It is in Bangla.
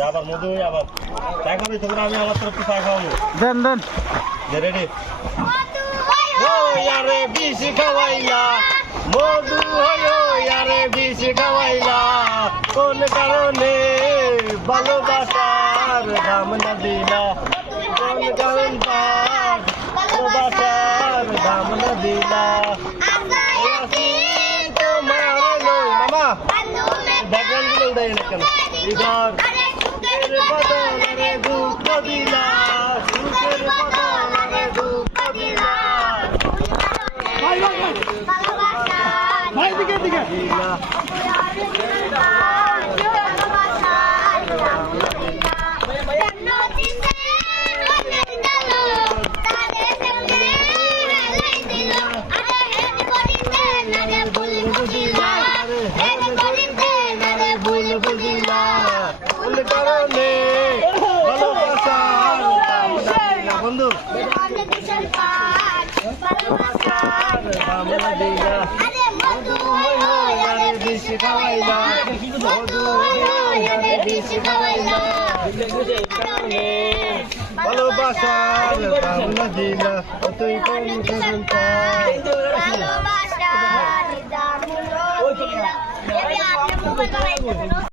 আবার মধু আবার চা খাবি তোমরা আমি আমার তরফ চা খাওয়াবো দেন রেডি ও ইয়ারে বিষ খাওয়াইলা মধু হয়ো ইয়ারে বিষ খাওয়াইলা কোন কারণে ভালোবাসার দাম না দিলা কোন কারণ ভালোবাসার দাম না দিলা তোমার লই মামা ব্যাকগ্রাউন্ড গুলো দেয় না কেন ইধর বদলে দুঃখ দিলা সুখের বদলে দুঃখ দিলা ভাই দিকে দিলা বন্ধু ভালোবাসার দাম না দিলা তুই কোন ভালোবাসার দাম